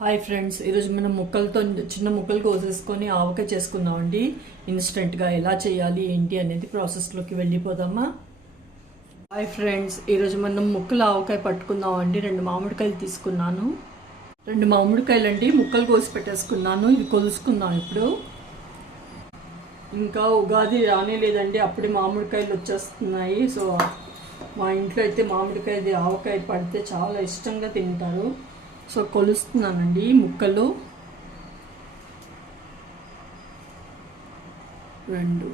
Hi friends, ఈరోజు మనం ముక్కలతో చిన్న ముక్కలు కోసేసుకొని ఆవకాయ చేసుకుందామండి. ఇన్స్టెంట్గా ఎలా చేయాలి ఏంటి అనేది ప్రాసెస్లోకి వెళ్ళిపోదామా. హాయ్ ఫ్రెండ్స్, ఈరోజు మనం ముక్కలు ఆవకాయ పట్టుకుందామండి. 2 మామిడికాయలు తీసుకున్నాను. 2 మామిడికాయలు అండి ముక్కలు కోసి పెట్టేసుకున్నాను. ఇవి కొలుసుకుందాం ఇప్పుడు. ఇంకా ఉగాది రానే లేదండి, అప్పుడే మామిడికాయలు వచ్చేస్తున్నాయి. సో మా ఇంట్లో అయితే మామిడికాయది ఆవకాయ పడితే చాలా ఇష్టంగా తింటారు. సో కొలుస్తున్నానండి ముక్కలు. 2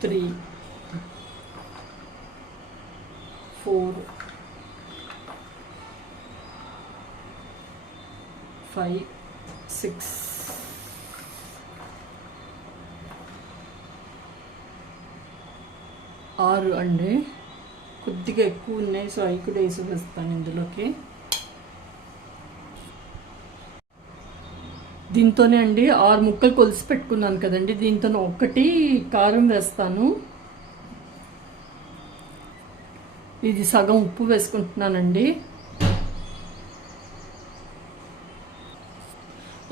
3 4 5 6 6 అండి. కొద్దిగా ఎక్కువ ఉన్నాయి, సో అవి కూడా వేసి వేస్తాను ఇందులోకి. దీంతోనే అండి 6 ముక్కలు కొలిసి పెట్టుకున్నాను కదండి, దీంతో 1 కారం వేస్తాను. ఇది సగం ఉప్పు వేసుకుంటున్నానండి.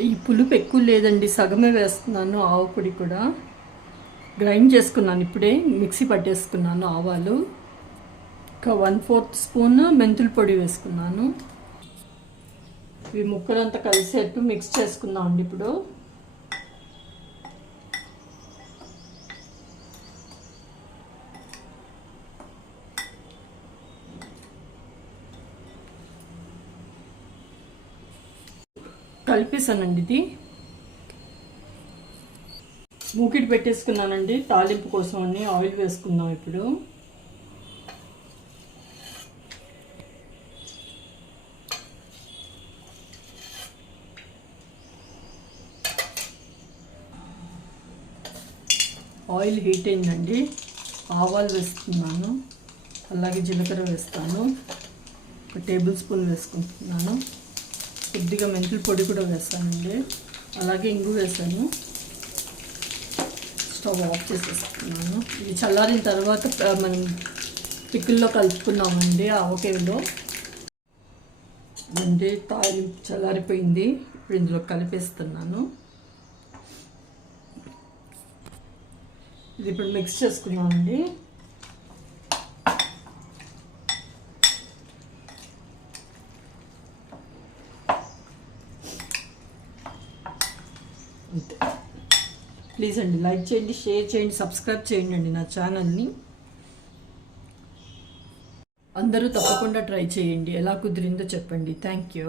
ఈ పులుపు ఎక్కువ లేదండి, సగమే వేస్తున్నాను. ఆవు పొడి కూడా గ్రైండ్ చేసుకున్నాను, ఇప్పుడే మిక్సీ పట్టేసుకున్నాను. ఆవాలు ఒక 1/4 స్పూన్ మెంతుల పొడి వేసుకున్నాను. ఇవి ముక్కలంతా కలిసేట్టు మిక్స్ చేసుకుందాం అండి. ఇప్పుడు కలిపేసానండి. ఇది మూకిటి పెట్టేసుకున్నానండి తాలింపు కోసం అని. ఆయిల్ వేసుకుందాం ఇప్పుడు. ఆయిల్ హీట్ అయిందండి, ఆవాలు వేస్తున్నాను. అలాగే జీలకర్ర వేస్తాను. 1 టేబుల్ స్పూన్ వేసుకుంటున్నాను. కొద్దిగా మెంతుల పొడి కూడా వేస్తానండి. అలాగే ఇంగు వేసాను. స్టవ్ ఆఫ్ చేసేస్తున్నాను. ఇది చల్లారిన తర్వాత మనం పిక్కుల్లో కలుపుకున్నామండి ఆవకాయలో. అంటే తాలింపు చల్లారిపోయింది, ఇప్పుడు ఇందులో కలిపేస్తున్నాను. ఇది ఇప్పుడు మిక్స్ చేసుకున్నామండి. అంతే. ప్లీజ్ అండి లైక్ చేయండి, షేర్ చేయండి, సబ్స్క్రైబ్ చేయండి అండి నా ఛానల్ని. అందరూ తప్పకుండా ట్రై చేయండి. ఎలా కుదిరిందో చెప్పండి. Thank you.